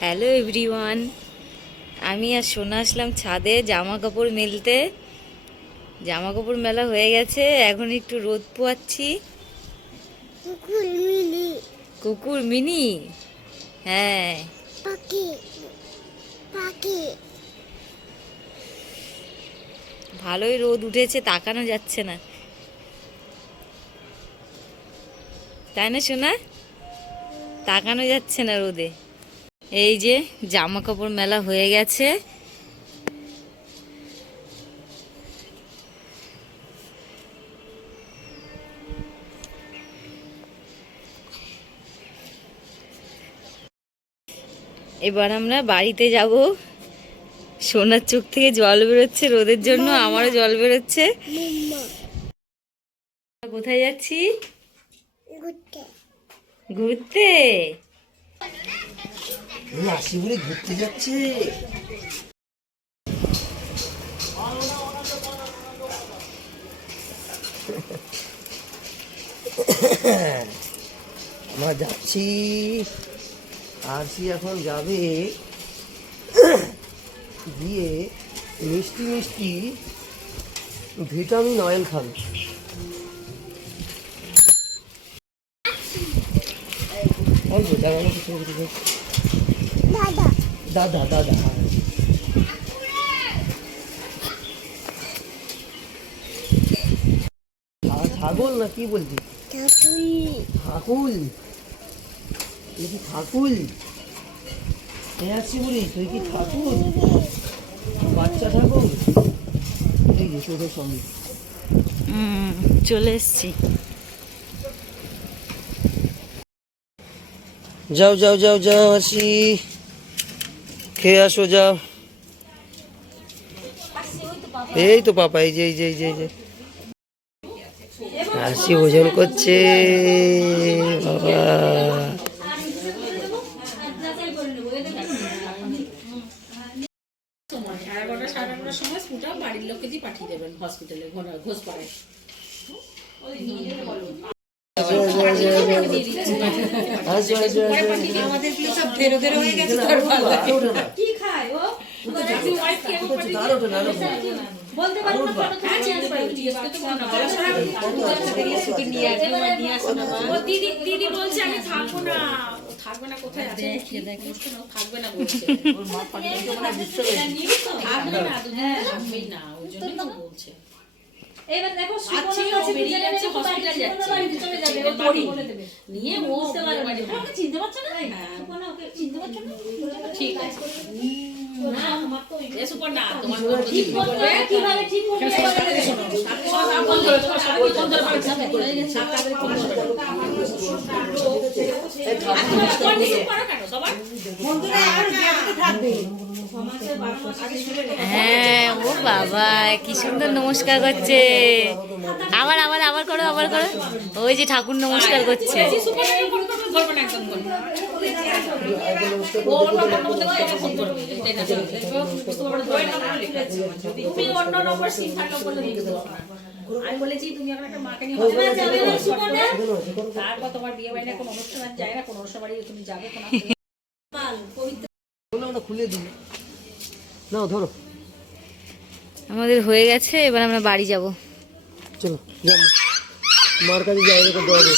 Hello everyone, আমি আর সোনা আসলাম ছাদে জামা কাপড় মেলতে। জামা কাপড় মেলা হয়ে গেছে, এখন একটু রোদ পোয়াচ্ছি। কুকুর মিনি, হ্যাঁ। ভালোই রোদ উঠেছে, তাকানো যাচ্ছে না, তাই না সোনা? তাকানো যাচ্ছে না রোদে। এই যে জামা কাপড় মেলা হয়ে গেছে। এবার আমরা বাড়িতে যাব। সোনার চোখ থেকে জল বেরোচ্ছে রোদের জন্য, আমারও জল বেরোচ্ছে। কোথায় যাচ্ছি? ঘুরতে। ঘুরতে যাচ্ছে। আমরা যাচ্ছি, আরসি এখন যাবে গিয়ে মিষ্টি মিষ্টি ভিটামিন অয়েল খাবে। দাদা দাদা ছাগল না কি বলছি? ঠাকুর, তুই ঠাকুর? আসছি বলি তুই কি ঠাকুর? বাচ্চা ঠাকুর? এই যে তোদের সঙ্গে চলে এসছি। যাও যাও যাও যাও, আসি খেয়ে আসো, যাও। এই তো পাপা, এই যে এই যে এই যে এই যে আসি ভোজন করছে বাবা। বাড়ির লোককে দিয়ে পাঠিয়ে দেবেন হসপিটালে ঘোষপাড়ায়। দিদি বলছে আমি থাকবো না, থাকবে না, কোথায় আছে থাকবে না বলছে, থাকবেই না, ওই জন্য বলছে। এবার দেখো বেরিয়ে যাচ্ছে, হসপিটাল যাচ্ছে নিয়ে, ও চিনতে পারছো না? চিনতে পারছো না? ঠিক আছে, হ্যাঁ, ও বাবা কি সুন্দর নমস্কার করছে। আবার আবার আবার করো, আবার করো। ওই যে ঠাকুর নমস্কার করছে। আমি বলেছি তুমি এখন একটা মাকে নিয়ে তারপর তোমার বিয়ে বাড়ি না, কোনো অনুষ্ঠান যায় না, কোনো অনুষ্ঠান বাড়ি তুমি যাবে খুলে দিই না, ধরো। আমাদের হয়ে গেছে, এবার আমরা বাড়ি যাব। চলো যাবো, মার কাছে যাই। দেখো ডগি,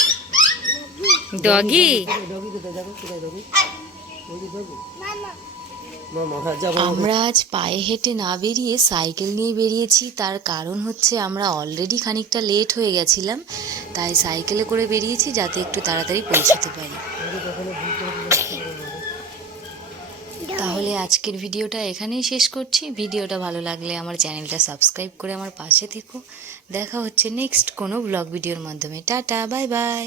ডগি ডগি কোথায়? যাবো কোথায়? ডগি আমরা আজ পায়ে হেঁটে না বেরিয়ে সাইকেল নিয়ে বেরিয়েছি। তার কারণ হচ্ছে আমরা অলরেডি খানিকটা লেট হয়ে গেছিলাম, তাই সাইকেলে করে বেরিয়েছি যাতে একটু তাড়াতাড়ি পৌঁছতে পারি। তাহলে আজকের ভিডিওটা এখানেই শেষ করছি। ভিডিওটা ভালো লাগলে আমার চ্যানেলটা সাবস্ক্রাইব করে আমার পাশে থেকো। দেখা হচ্ছে নেক্সট কোনো ব্লগ ভিডিওর মাধ্যমে। Tata, bye bye.